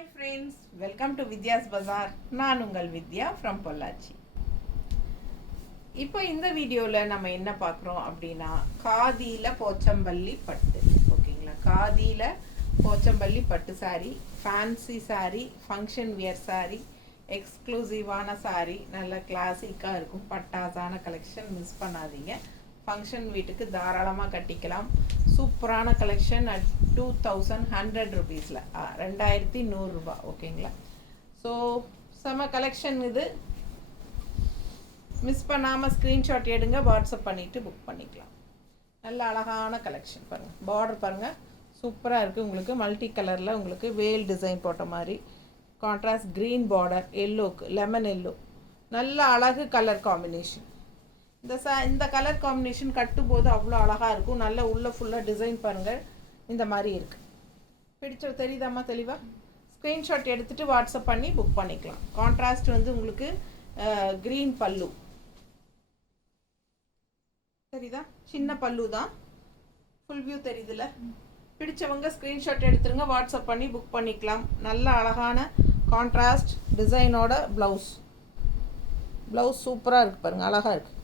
Hi friends, welcome to Vidya's Bazaar. நான் உங்கள் வித்யா from Pollachi. இப்போ இந்த வீடியோவில் நம்ம என்ன பார்க்குறோம் அப்படின்னா காதியில் போச்சம்பள்ளி பட்டு ஓகேங்களா. காதியில் போச்சம்பள்ளி பட்டு sari, fancy sari, function wear sari, எக்ஸ்க்ளூசிவான சாரீ, நல்ல கிளாசிக்காக இருக்கும். பட்டாசான கலெக்ஷன் மிஸ் பண்ணாதீங்க. ஃபங்க்ஷன் வீட்டுக்கு தாராளமாக கட்டிக்கலாம். சூப்பரான கலெக்ஷன் அட் 2100 ருபீஸில் 2100 ரூபா ஓகேங்களா. ஸோ செம கலெக்ஷன் இது. மிஸ் பண்ணாமல் ஸ்க்ரீன்ஷாட் எடுங்க, வாட்ஸ்அப் பண்ணிவிட்டு புக் பண்ணிக்கலாம். நல்ல அழகான கலெக்ஷன் பாருங்கள். பார்டர் பாருங்கள், சூப்பராக இருக்குது. உங்களுக்கு மல்டி கலரில் உங்களுக்கு வேல் டிசைன் போட்ட மாதிரி கான்ட்ராஸ்ட் க்ரீன் பார்டர், எல்லோக்கு லெமன் எல்லோ, நல்ல அழகு கலர் காம்பினேஷன். இந்த கலர் காம்பினேஷன் கட்டும்போது அவ்வளோ அழகாக இருக்கும். நல்ல உள்ளே ஃபுல்லாக டிசைன் பாருங்கள், இந்த மாதிரி இருக்குது. பிடிச்ச தெரியுதாம்மா தெளிவாக? ஸ்க்ரீன்ஷாட் எடுத்துகிட்டு வாட்ஸ்அப் பண்ணி புக் பண்ணிக்கலாம். கான்ட்ராஸ்ட் வந்து உங்களுக்கு க்ரீன் பல்லு தெரியுதா, சின்ன பல்லு தான், ஃபுல் வியூ தெரியுதுல்ல. பிடிச்சவங்க ஸ்க்ரீன்ஷாட் எடுத்துருங்க, வாட்ஸ்அப் பண்ணி புக் பண்ணிக்கலாம். நல்ல அழகான கான்ட்ராஸ்ட் டிசைனோட ப்ளவுஸ் சூப்பராக இருக்குது பாருங்கள், அழகாக இருக்குது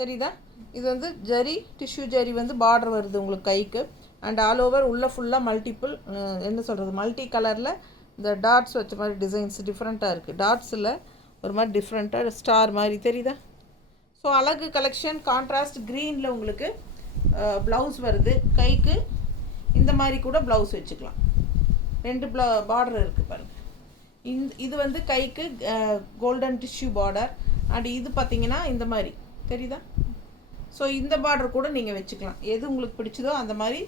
தெரியுதா. இது வந்து ஜரி, டிஷ்யூ ஜரி வந்து பார்டர் வருது உங்களுக்கு கைக்கு. அண்ட் ஆல் ஓவர் உள்ளே ஃபுல்லாக மல்டிப்புள் என்ன சொல்கிறது, மல்டி கலரில் இந்த டாட்ஸ் வச்ச மாதிரி டிசைன்ஸ் டிஃப்ரெண்ட்டாக இருக்குது. டாட்ஸில் ஒரு மாதிரி டிஃப்ரெண்ட்டாக ஸ்டார் மாதிரி தெரியுதா. ஸோ அழகு கலெக்ஷன். கான்ட்ராஸ்ட் க்ரீனில் உங்களுக்கு ப்ளவுஸ் வருது கைக்கு. இந்த மாதிரி கூட ப்ளவுஸ் வச்சுக்கலாம். ரெண்டு பார்டர் இருக்குது பாருங்கள். இது வந்து கைக்கு கோல்டன் டிஷ்யூ பார்டர். அண்ட் இது பார்த்திங்கன்னா இந்த மாதிரி தெரியுதா. ஸோ இந்த பார்டர் கூட நீங்கள் வச்சுக்கலாம். எது உங்களுக்கு பிடிச்சதோ அந்த மாதிரி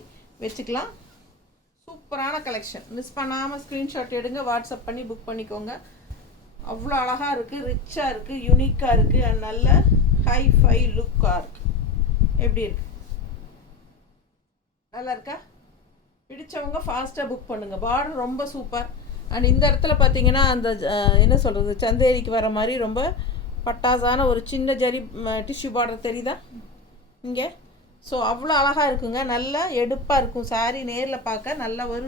வச்சுக்கலாம். சூப்பரான கலெக்ஷன். மிஸ் பண்ணாமல் ஸ்க்ரீன்ஷாட் எடுங்க, வாட்ஸ்அப் பண்ணி புக் பண்ணிக்கோங்க. அவ்வளோ அழகாக இருக்குது, ரிச்சாக இருக்குது, யூனிக்காக இருக்குது, அண்ட் நல்ல ஹை-ஃபை லுக்காக இருக்குது. எப்படி இருக்குது, நல்லா இருக்கா? பிடிச்சவங்க ஃபாஸ்ட்டாக புக் பண்ணுங்கள். பார்டர் ரொம்ப சூப்பர். அண்ட் இந்த இடத்துல பார்த்தீங்கன்னா அந்த என்ன சொல்கிறது, சந்தேரிக்கு வர மாதிரி ரொம்ப பட்டாசான ஒரு சின்ன ஜரி டிஷ்யூ பார்டர் தெரியுதா இங்கே. ஸோ அவ்வளோ அழகாக இருக்குங்க. நல்லா எடுப்பாக இருக்கும் சாரீ. நேரில் பார்க்க நல்ல ஒரு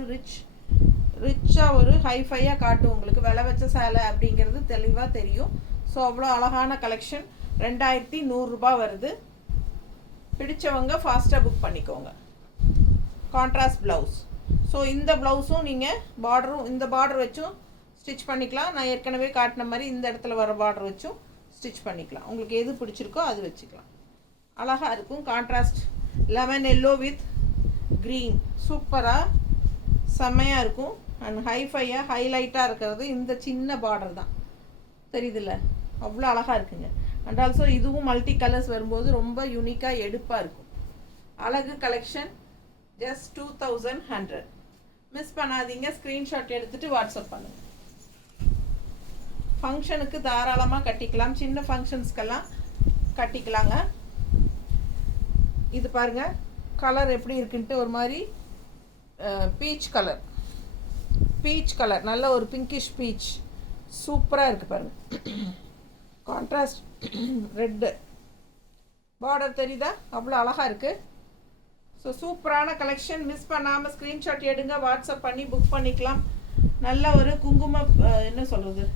ரிச்சாக ஒரு ஹைஃபையாக காட்டும் உங்களுக்கு. விலை வச்ச சேலை அப்படிங்கிறது தெளிவாக தெரியும். ஸோ அவ்வளோ அழகான கலெக்ஷன். 2100 ரூபா வருது. பிடிச்சவங்க ஃபாஸ்ட்டாக புக் பண்ணிக்கோங்க. Contrast blouse. ஸோ இந்த ப்ளவுஸும் நீங்கள் பார்டரும் இந்த பார்டர் வச்சும் ஸ்டிச் பண்ணிக்கலாம். நான் ஏற்கனவே காட்டின மாதிரி இந்த இடத்துல வர பார்டர் வச்சும் ஸ்டிச் பண்ணிக்கலாம். உங்களுக்கு எது பிடிச்சிருக்கோ அது வச்சுக்கலாம். அழகாக இருக்கும். Contrast lemon yellow with green சூப்பராக செம்மையாக இருக்கும். அண்ட் ஹைஃபையாக ஹைலைட்டாக இருக்கிறது இந்த சின்ன பார்டர் தான் தெரியுதுல்ல, அவ்வளோ அழகாக இருக்குங்க. அண்ட் ஆல்சோ இதுவும் மல்டி கலர்ஸ் வரும்போது ரொம்ப யூனிக்காக எடுப்பாக இருக்கும். அழகு கலெக்ஷன். ஜஸ்ட் 2100. மிஸ் பண்ணாதீங்க. ஸ்க்ரீன்ஷாட் எடுத்துகிட்டு வாட்ஸ்அப் பண்ணுங்கள். ஃபங்க்ஷனுக்கு தாராளமாக கட்டிக்கலாம். சின்ன ஃபங்க்ஷன்ஸ்க்கெல்லாம் கட்டிக்கலாங்க. இது பாருங்கள் கலர் எப்படி இருக்குன்ட்டு, ஒரு மாதிரி பீச் கலர் நல்ல ஒரு பிங்கிஷ் பீச் சூப்பராக இருக்குது பாருங்கள். கான்ட்ராஸ்ட் ரெட்டு பார்டர் தெரியுதா, அவ்வளோ அழகாக இருக்குது. ஸோ சூப்பரான கலெக்ஷன். மிஸ் பண்ணாமல் ஸ்க்ரீன்ஷாட் எடுங்க, வாட்ஸ்அப் பண்ணி புக் பண்ணிக்கலாம். நல்ல ஒரு குங்கும என்ன சொல்கிறது,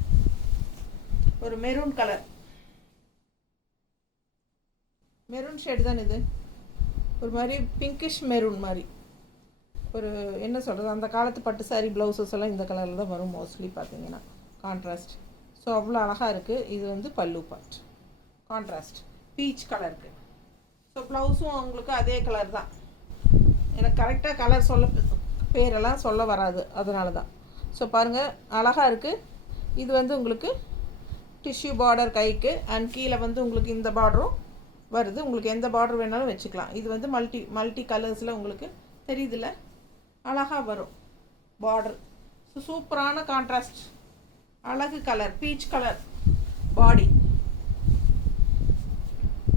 ஒரு மெரூன் கலர், மெரூன் ஷேடு தான் இது. ஒரு மாதிரி பிங்கிஷ் மெரூன் மாதிரி ஒரு என்ன சொல்கிறது, அந்த காலத்து பட்டு சாரி ப்ளவுசஸ் எல்லாம் இந்த கலரில் தான் வரும் மோஸ்ட்லி பார்த்தீங்கன்னா கான்ட்ராஸ்ட். ஸோ அவ்வளோ அழகாக இருக்குது. இது வந்து பல்லு பார்ட் கான்ட்ராஸ்ட் பீச் கலருக்கு. ஸோ ப்ளவுஸும் உங்களுக்கு அதே கலர் தான். எனக்கு கரெக்டாக கலர் பேரெல்லாம் சொல்ல வராது, அதனால தான். ஸோ பாருங்கள் அழகாக இருக்குது. இது வந்து உங்களுக்கு டிஷ்யூ பார்டர் கைக்கு. அண்ட் கீழே வந்து உங்களுக்கு இந்த பார்டரும் வருது. உங்களுக்கு எந்த பார்டர் வேணாலும் வச்சுக்கலாம். இது வந்து மல்டி கலர்ஸில் உங்களுக்கு தெரியுதுல்ல, அழகாக வரும் பார்டர். ஸோ சூப்பரான கான்ட்ராஸ்ட் அழகு கலர் பீச் கலர் பாடி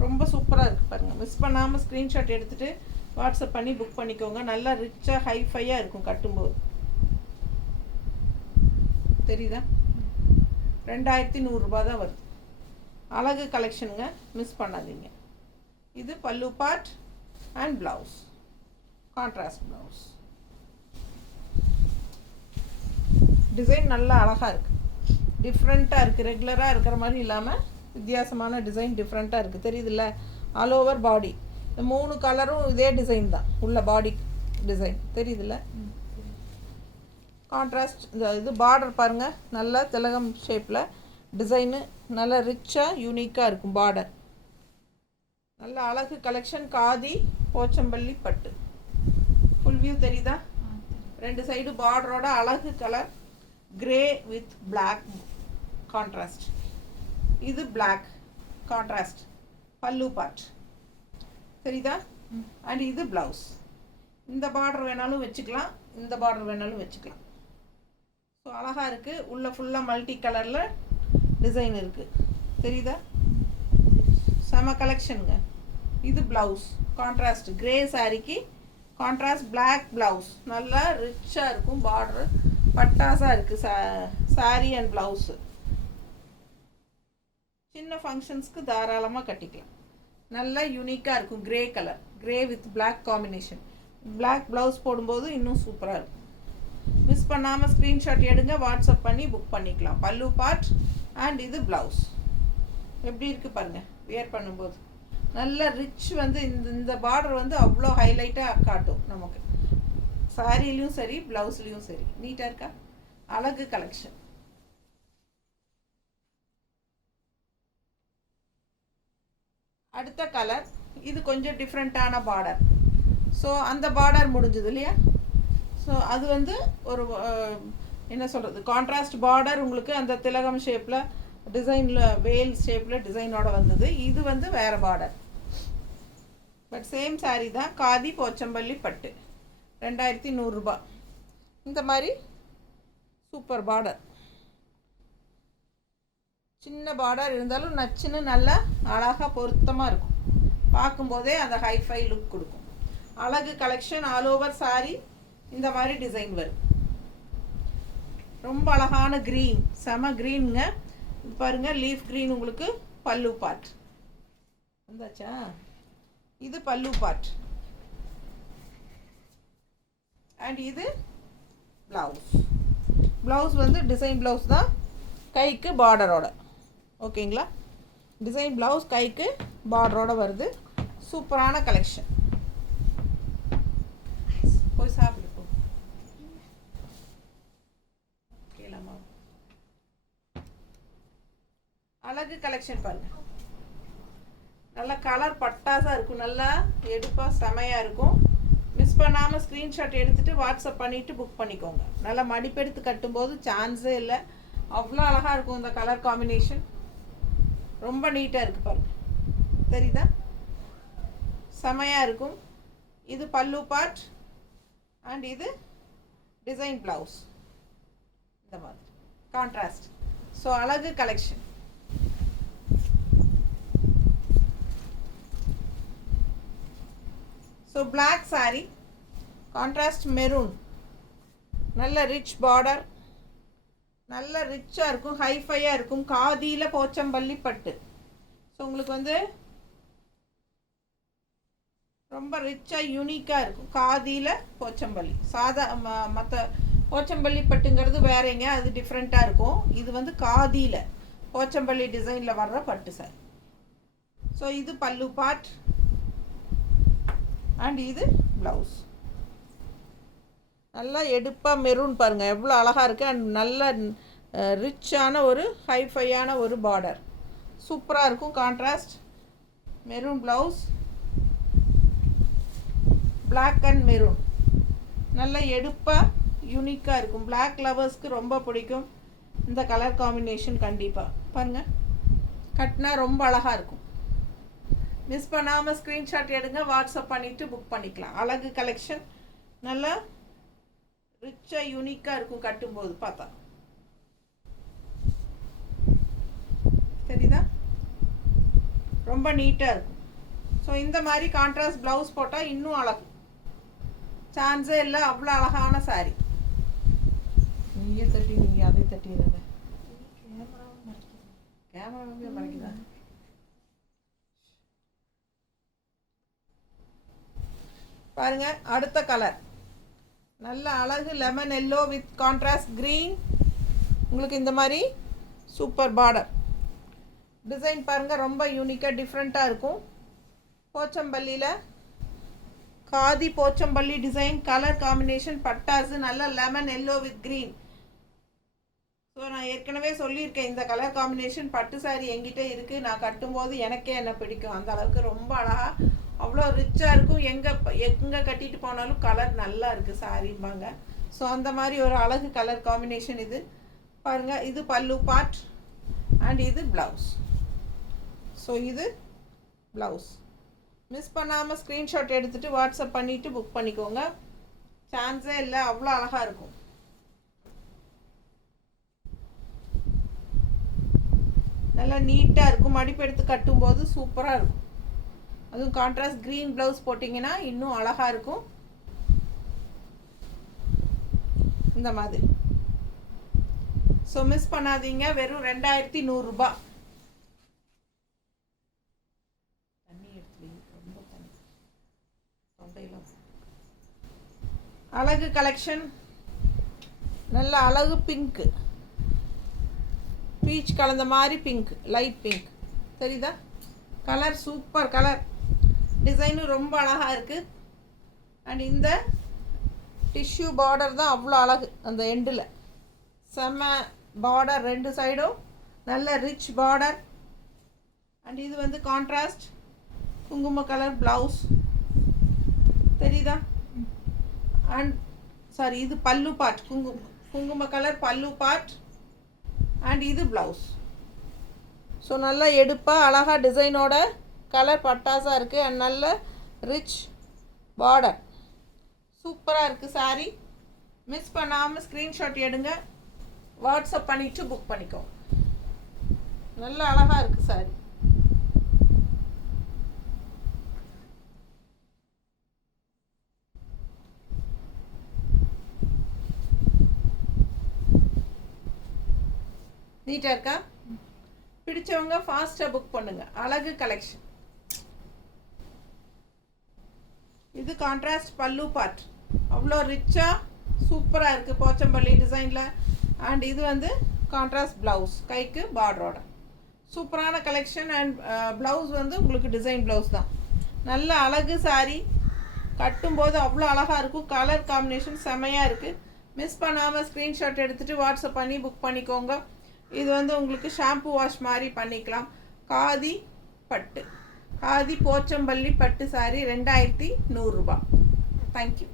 ரொம்ப சூப்பராக இருக்குது பாருங்கள். மிஸ் பண்ணாமல் ஸ்க்ரீன்ஷாட் எடுத்துகிட்டு வாட்ஸ்அப் பண்ணி புக் பண்ணிக்கோங்க. நல்லா ரிச்சாக ஹைஃபையாக இருக்கும் கட்டும்போது தெரியுதா. 2100 ரூபா தான் வருது. அழகு கலெக்ஷனுங்க, மிஸ் பண்ணாதீங்க. இது பல்லு part and blouse, contrast blouse. Design நல்லா அழகாக இருக்குது, டிஃப்ரெண்ட்டாக இருக்குது. ரெகுலராக இருக்கிற மாதிரி இல்லாமல் வித்தியாசமான டிசைன் டிஃப்ரெண்ட்டாக இருக்குது. தெரியுதுல்ல? ஆல் ஓவர் பாடி இந்த 3 கலரும் இதே டிசைன் தான் உள்ள பாடி டிசைன். தெரியுதுல்ல? கான்ட்ராஸ்ட் இது பார்டர் பாருங்கள், நல்லா திலகம் ஷேப்பில் டிசைனு நல்லா ரிச்சாக யூனிக்காக இருக்கும். பார்டர் நல்ல அழகு கலெக்ஷன். காதி போச்சம்பள்ளி பட்டு ஃபுல் வியூ தெரியுதா? 2 சைடு பார்டரோட அழகு colour grey with black contrast. இது பிளாக் கான்ட்ராஸ்ட் பல்லு பார்ட். தெரியுதா? அண்ட் இது ப்ளவுஸ். இந்த பார்டர் வேணாலும் வச்சுக்கலாம், இந்த பார்டர் வேணாலும் வச்சுக்கலாம். ஸோ அழகாக இருக்குது. உள்ள ஃபுல்லாக மல்டி கலரில் டிசைன் இருக்குது. தெரியுதா? செம கலெக்ஷனுங்க. இது ப்ளவுஸ் கான்ட்ராஸ்ட் கிரே சாரிக்கு கான்ட்ராஸ்ட் பிளாக் ப்ளவுஸ். நல்லா ரிச்சாக இருக்கும். பார்டரு பட்டாசாக இருக்குது. சாரி அண்ட் ப்ளவுஸு சின்ன ஃபங்க்ஷன்ஸ்க்கு தாராளமாக கட்டிக்கலாம். நல்லா யூனிக்காக இருக்கும். Grey colour, grey with black combination. Black blouse போடும்போது இன்னும் சூப்பராக இருக்கும். மிஸ் பண்ணாமல் ஸ்க்ரீன்ஷாட் எடுங்க, வாட்ஸ்அப் பண்ணி புக் பண்ணிக்கலாம். பல்லு பார்ட் அண்ட் இது ப்ளவுஸ். எப்படி இருக்குது பாருங்கள் வியர் பண்ணும்போது. நல்ல ரிச் வந்து இந்த பார்டர் வந்து அவ்வளோ ஹைலைட்டாக காட்டும் நமக்கு. சாரிலையும் சரி ப்ளவுஸ்லேயும் சரி. நீட்டாக இருக்கா? அழகு கலெக்ஷன். அடுத்த கலர் இது கொஞ்சம் டிஃப்ரெண்ட்டான பார்டர். ஸோ அந்த பார்டர் முடிஞ்சது இல்லையா? ஸோ அது வந்து ஒரு என்ன சொல்கிறது, கான்ட்ராஸ்ட் பார்டர் உங்களுக்கு அந்த திலகம் ஷேப்பில் டிசைனில் வேல் ஷேப்பில் டிசைனோட வந்தது. இது வந்து வேறு பார்டர், பட் சேம் சாரீ தான். காதி போச்சம்பள்ளி பட்டு 2100 ரூபா. இந்த மாதிரி சூப்பர் பார்டர், சின்ன பார்டர் இருந்தாலும் நச்சுன்னு நல்லா அழகாக பொருத்தமாக இருக்கும். பார்க்கும்போதே அந்த ஹைஃபை லுக் கொடுக்கும். அழகு கலெக்ஷன். ஆல் ஓவர் சாரி இந்த மாதிரி டிசைன் வரும். ரொம்ப அழகான க்ரீன், செம க்ரீனுங்க. பாருங்கள் லீஃப் க்ரீன். உங்களுக்கு பல்லு பார்ட் வந்தாச்சா? இது பல்லு பார்ட் அண்ட் இது ப்ளவுஸ். ப்ளவுஸ் வந்து டிசைன் ப்ளவுஸ் தான், கைக்கு பார்டரோட. ஓகேங்களா? டிசைன் ப்ளவுஸ் கைக்கு பார்டரோட வருது. சூப்பரான கலெக்ஷன். போய் சாப்பிடு. கேளாமா? அழகு கலெக்ஷன் பாருங்க. நல்லா கலர் பட்டாசாக இருக்கும். நல்லா எடுப்பாக செமையாக இருக்கும். மிஸ் பண்ணாமல் ஸ்க்ரீன்ஷாட் எடுத்துகிட்டு வாட்ஸ்அப் பண்ணிவிட்டு புக் பண்ணிக்கோங்க. நல்லா மடிப்பெடுத்து கட்டும்போது சான்ஸே இல்லை. அவ்வளோ அழகாக இருக்கும் இந்த கலர் காம்பினேஷன். ரொம்ப நீட்டாக இருக்குது பாருங்க. தெரியுதா? செமையாக இருக்கும். இது பல்லு பார்ட் அண்ட் இது டிசைன் ப்ளவுஸ். இந்த மாதிரி கான்ட்ராஸ்ட். ஸோ அழகு collection. So black sari contrast maroon. நல்ல ரிச் பார்டர், நல்ல ரிச்சாக இருக்கும், ஹைஃபையாக இருக்கும். காதியில் போச்சம்பள்ளி பட்டு. ஸோ உங்களுக்கு வந்து ரொம்ப ரிச்சாக யூனிக்காக இருக்கும். காதியில் போச்சம்பள்ளி. மற்ற போச்சம்பள்ளி பட்டுங்கிறது வேறேங்க, அது டிஃப்ரெண்ட்டாக இருக்கும். இது வந்து காதியில் போச்சம்பள்ளி டிசைனில் வர்ற பட்டு சார். ஸோ இது பல்லு பார்ட் அண்ட் இது ப்ளவுஸ். நல்லா எடுப்பாக மெரூன் பாருங்கள் எவ்வளோ அழகாக இருக்குது. அண்ட் நல்ல ரிச்சான ஒரு ஹைஃபையான ஒரு பார்டர். சூப்பராக இருக்கும். Contrast maroon blouse, black and maroon. நல்ல எடுப்பாக யூனிக்காக இருக்கும். பிளாக் லவர்ஸ்க்கு ரொம்ப பிடிக்கும் இந்த கலர் காம்பினேஷன். கண்டிப்பாக பாருங்கள், கட்டினா ரொம்ப அழகாக இருக்கும். மிஸ் பண்ணாமல் ஸ்க்ரீன்ஷாட் எடுங்க, வாட்ஸ்அப் பண்ணிவிட்டு புக் பண்ணிக்கலாம். அழகு கலெக்ஷன். நல்லா ரிச்சாக யூனிக்காக இருக்கும் கட்டும்போது. பார்த்தா தெரியுதா? ரொம்ப நீட்டாக இருக்கும். ஸோ இந்த மாதிரி கான்ட்ராஸ்ட் ப்ளவுஸ் போட்டால் இன்னும் அழகு. சான்ஸே இல்லை. அவ்வளோ அழகான சாரி. நீயே தட்டி நீங்கள் அதை தட்டிடுங்க. கேமராவே மறைக்குதா? பாருங்க அடுத்த கலர். நல்ல அழகு lemon yellow with contrast green உங்களுக்கு இந்த மாதிரி சூப்பர் பார்டர் டிசைன் பாருங்கள், ரொம்ப யூனிக்காக டிஃப்ரெண்ட்டாக இருக்கும். போச்சம்பள்ளியில் khadi Pochampally design, colour combination பட்டாசு, நல்ல lemon yellow with green. So நான் ஏற்கனவே சொல்லியிருக்கேன், இந்த கலர் காம்பினேஷன் பட்டு சாரி எங்கிட்ட இருக்குது. நான் கட்டும்போது எனக்கே என்ன பிடிக்கும். அந்த அளவுக்கு ரொம்ப அழகாக அவ்வளோ ரிச்சாக இருக்கும். எங்கே கட்டிட்டு போனாலும் கலர் நல்லா இருக்குது சாரிம்பாங்க. ஸோ அந்த மாதிரி ஒரு அழகு கலர் காம்பினேஷன் இது பாருங்கள். இது பல்லு பார்ட் அண்ட் இது ப்ளவுஸ். ஸோ இது ப்ளவுஸ். மிஸ் பண்ணாமல் ஸ்க்ரீன்ஷாட் எடுத்துகிட்டு வாட்ஸ்அப் பண்ணிவிட்டு புக் பண்ணிக்கோங்க. சான்ஸே இல்லை, அவ்வளோ அழகாக இருக்கும். நல்லா நீட்டாக இருக்கும். மடிப்பு எடுத்து கட்டும்போது சூப்பராக இருக்கும். அதுவும் கான்ட்ராஸ்ட் க்ரீன் ப்ளவுஸ் போட்டிங்கன்னா இன்னும் அழகாக இருக்கும். இந்த மாதிரி. ஸோ மிஸ் பண்ணாதீங்க. வெறும் 2100 ரூபா. அழகு கலெக்ஷன், நல்ல அழகு பிங்க்கு, பீச் கலந்த மாதிரி பிங்க், லைட் பிங்க் தெரியுதா? Colour super colour. டிசைனும் ரொம்ப அழகாக இருக்குது. அண்ட் இந்த டிஷ்யூ பார்டர் தான் அவ்வளோ அழகு. அந்த எண்டில் செம்ம பார்டர், 2 சைடும் நல்ல ரிச் பார்டர். அண்ட் இது வந்து கான்ட்ராஸ்ட் குங்கும கலர் ப்ளவுஸ் தெரியுதா? அண்ட் சாரி, இது பல்லு பார்ட், குங்கும கலர் பல்லு பார்ட். அண்ட் இது ப்ளவுஸ். ஸோ நல்லா எடுப்பாக அழகாக டிசைனோட கலர் பட்டாசாக இருக்குது. அண்ட் நல்ல ரிச் பார்டர் சூப்பராக இருக்குது சாரி. மிஸ் பண்ணாமல் ஸ்க்ரீன்ஷாட் எடுங்க, வாட்ஸ்அப் பண்ணிவிட்டு புக் பண்ணிக்கோ. நல்ல அழகாக இருக்குது சாரி. நீட்டாக இருக்கா? பிடிச்சவங்க ஃபாஸ்ட்டாக புக் பண்ணுங்கள். அழகு கலெக்ஷன். இது கான்ட்ராஸ்ட் பல்லு பார்ட், அவ்வளோ ரிச்சாக சூப்பராக இருக்குது போச்சம்பள்ளி டிசைனில். அண்ட் இது வந்து கான்ட்ராஸ்ட் ப்ளவுஸ், கைக்கு பார்டரோட சூப்பரான கலெக்ஷன். அண்ட் ப்ளவுஸ் வந்து உங்களுக்கு டிசைன் ப்ளவுஸ் தான். நல்ல அழகு சாரி, கட்டும்போது அவ்வளோ அழகாக இருக்கும். கலர் காம்பினேஷன் செமையாக இருக்குது. மிஸ் பண்ணாமல் ஸ்க்ரீன்ஷாட் எடுத்துகிட்டு வாட்ஸ்அப் பண்ணி புக் பண்ணிக்கோங்க. இது வந்து உங்களுக்கு ஷாம்பு வாஷ் மாதிரி பண்ணிக்கலாம். காதி பட்டு, காதி போச்சம்பள்ளி பட்டு சாரி 2100 ரூபா. தேங்க்யூ.